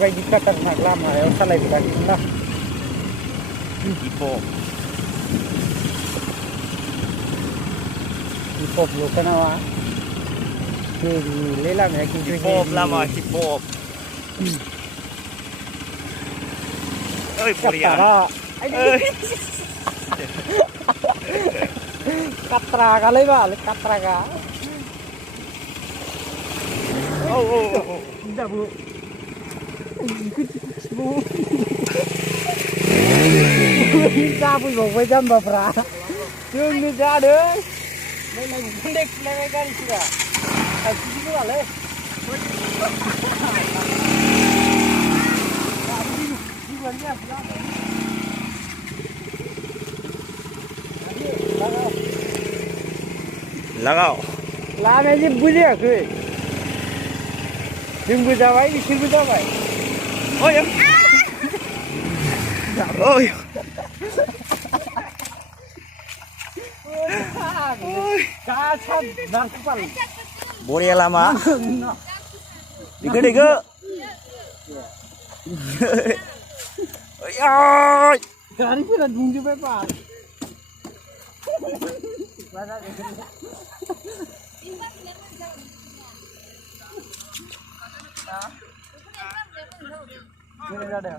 बेफोरबायदि खाटारनाक लामायाव सालायफेराखैमोन ना हिपहप ल'खा नामा हेभिलै लामाया खिन्थु हिपहप लामा हिपहप ओइ बरिया katraga bal katraga tidak bu Sapu bawa jam berapa? Jung ni jadwng. Mana bundek lagi kali sudah. Aku juga le. Lagau. Lama je boleh aku. Jung berjawab, bikin berjawab. Oh ya. Oh ya. Kacau, narkupal. Boleh lama. Dike. Ay. Kali pun ada bunyi apa? Ini ada.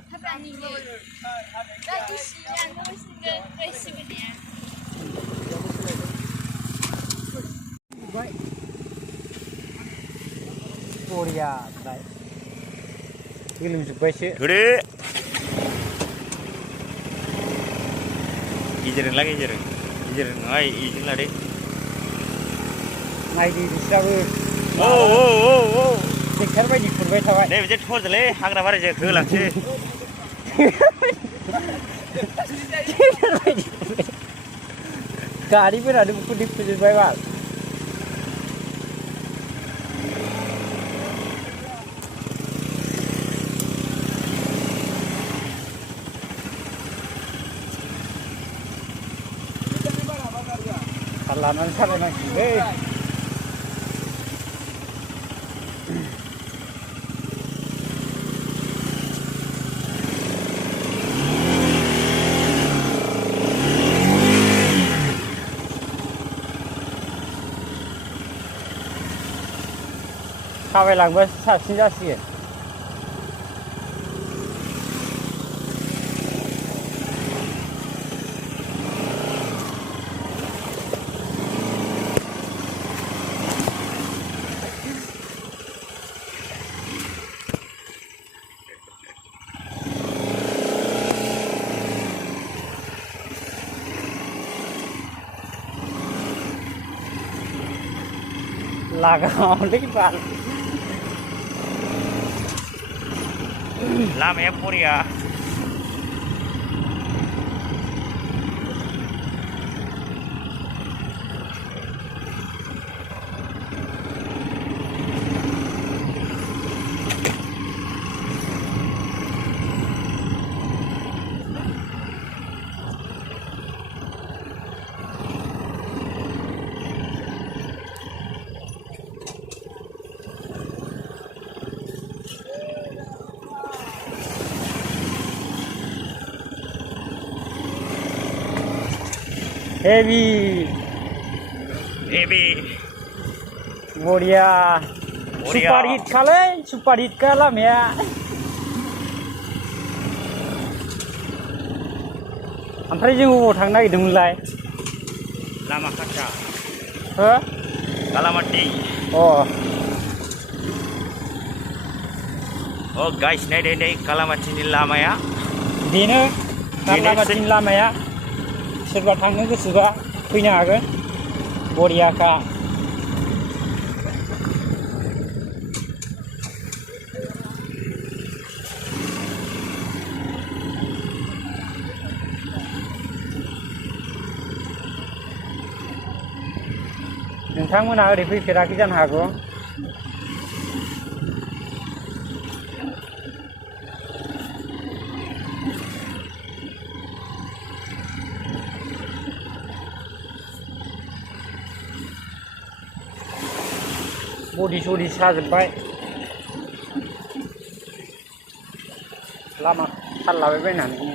Korea, baik. Film juga sih. Gede. Ijarin lagi ijarin. Ijarin, ngai izin lagi. Ngai di bisa bu. Oh. Sekar bayi kurban tawai. Deh, bisa thor jale, hagra bare je kelang sih. Kali pun ada buku di pojok bawah. Salaman lagi. Kawai lang bos saksi saksi. Lagau lagi bal. Lama ya Korea. Heavy. Korea. Super hit kali, super hit kalam ya. Ampai jeng uwo thang nagirdोंमोनलाय? Lama kaca. Ho? Kalamati. Oh. Oh guys, nei Kalamati ni lama ya. Dino Kalamati ni lama ya. Sobat थांनो गोसोबा फैनो हागोन बरियाखा नोंथांमोना ओरै फैफेराखै जानो हागौ body saजोबबाय लामा थाललाबायबायनानै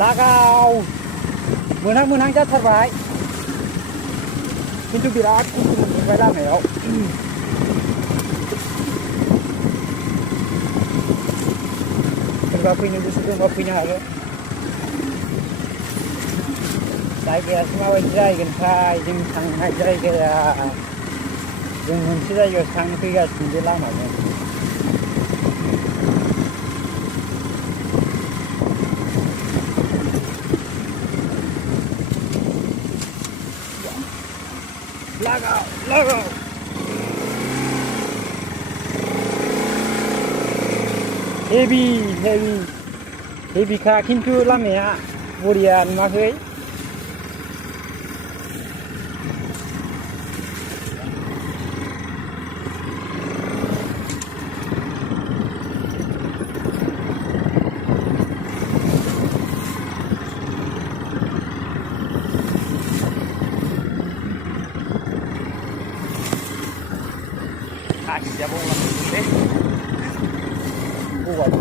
लागाव मोनहां जाथारबाय खिन्थु बिराद खस्थ' मोनबाय लामायाव सोरबा फैनो गोसो दंबा फैनो हागोन जायगायासो माबायदि जाहैगोनथाय जों थांनाय जायगाया जों मोनसे जायगायाव थांनो फैगासिनो बे लामाजों लागाव हेभिखा खिन्थु लामाया बरिया नुवाखै jabong lang eh. Buat.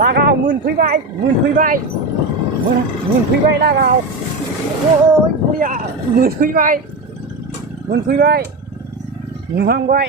Lagaw मोनफैबाय लागाव ओइ बुरिया मोनफैबाय नुहांबाय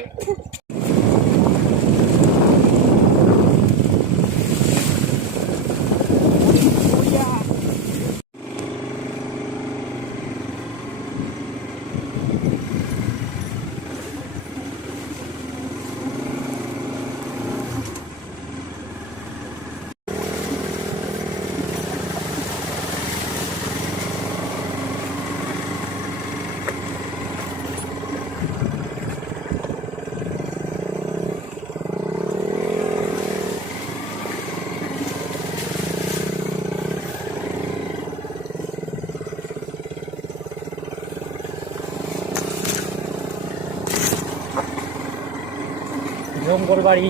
Jangalbari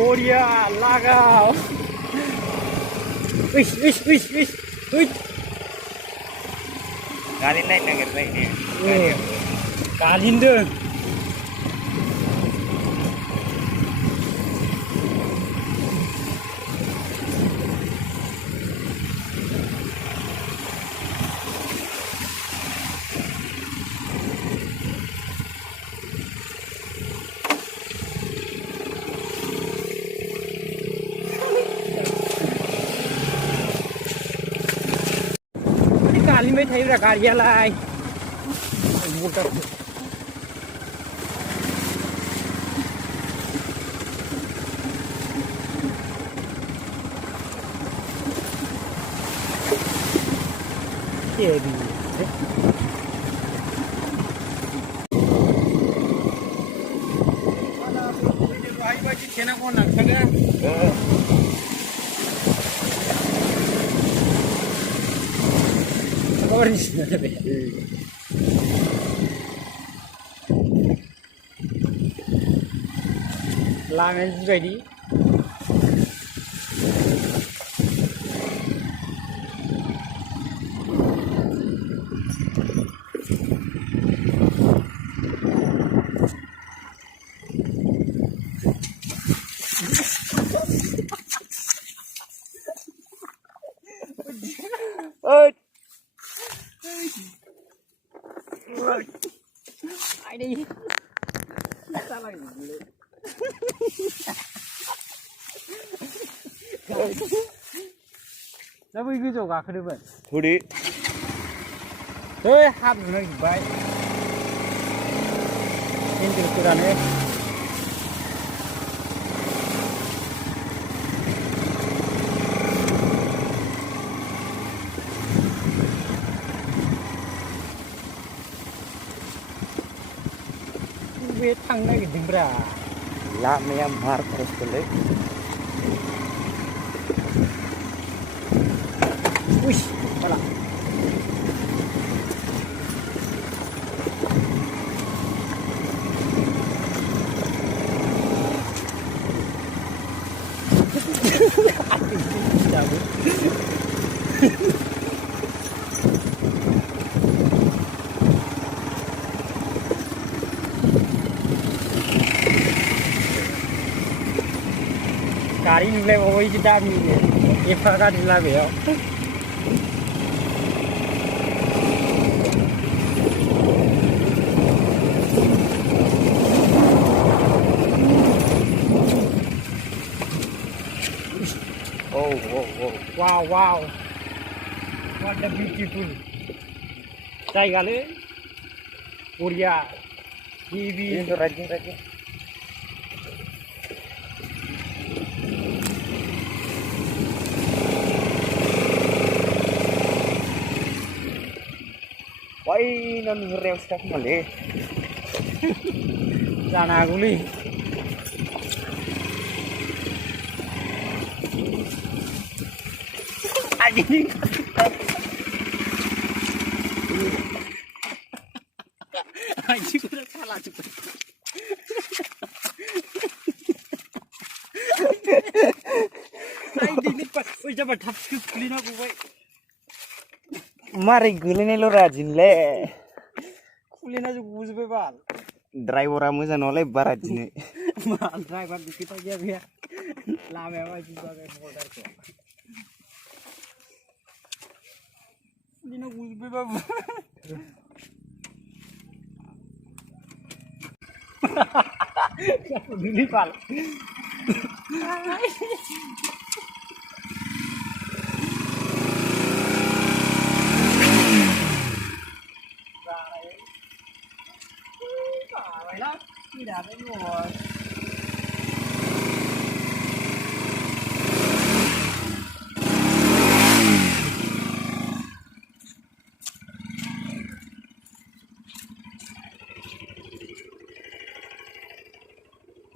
Boria, lagaw. Uy. Galin na nagit na ini. Galin dun. Kalimai थायोब्रा गारियालाय Lamen ready. Ai đi. Sao lại दा बै गोजौआव गाखोदोंमोन थुरि हाब्रु नांजोब्बाय एन्जरफोरानो बे थांनो नागिरदोंब्रा लामाया मार खस्थ'लै Uish, voilà. Cari नुलाय बावबाय जि दामिनो एफा गाज्रि लामायाव Wow, wow. What a beautiful jaigale. Korea. TV. Ini rajin. Why nang ngerem sekali malih? Sana guli. Anjing. Anjing udah salah cepet. Anjing ini pas, coba tapis kulina gue. Mari gulene lo rajin le. Kulina juga gue sebebal. Driver amu janoleh barajin. Mal driver dikit aja biar. Lama aja juga kayak motor kok. Kulina gue sebebal. Ini pal. Tidak ada luar.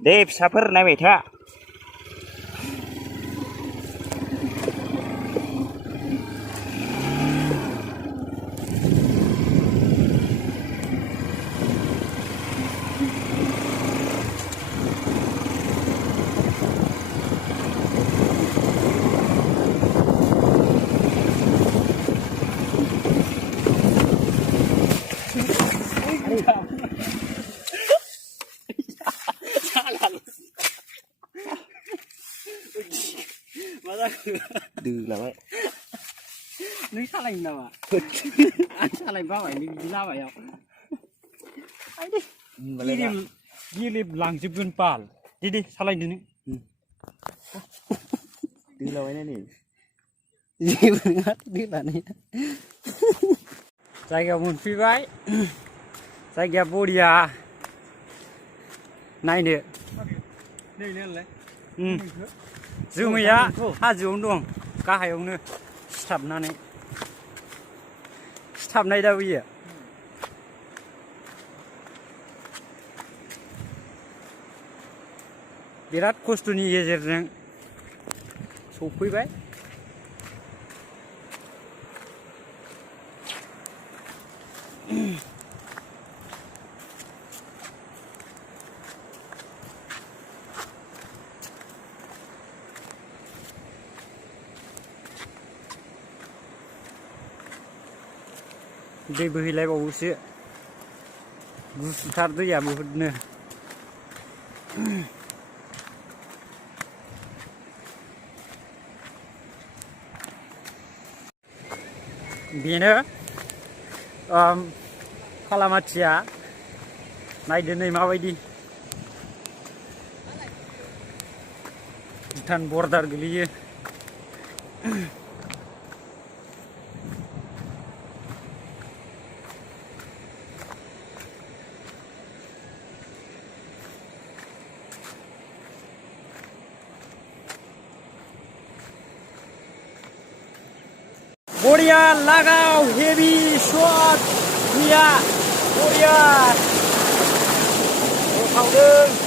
Deh, sabar naik ta. Đưa là vậy. Nó sao lành nào à? Anh sao lành bao vậy? Đi lao vậy không? Anh đi. Đi làng chụp bên pal. Đi sao lành đi nữa? Đưa là vậy này. Gì mà đi là này. Jaiga muốn phi vậy. Jaiga bodia. Này nè. Đây lên lấy. Zoomnya haजोआवनो दं गाहायावनो सिथाबनाय दा बियो बिराद खस्थ'नि गेजेरजों सफैबाय दै बोहैलायबावोसो गुसुथार दैया बहुदनो बेनो Kalamatiया नायदो नै माबायदि भुटान बर्डार गोलैयो बढ़िया लगाओ हेवी शॉट भैया बढ़िया खावदों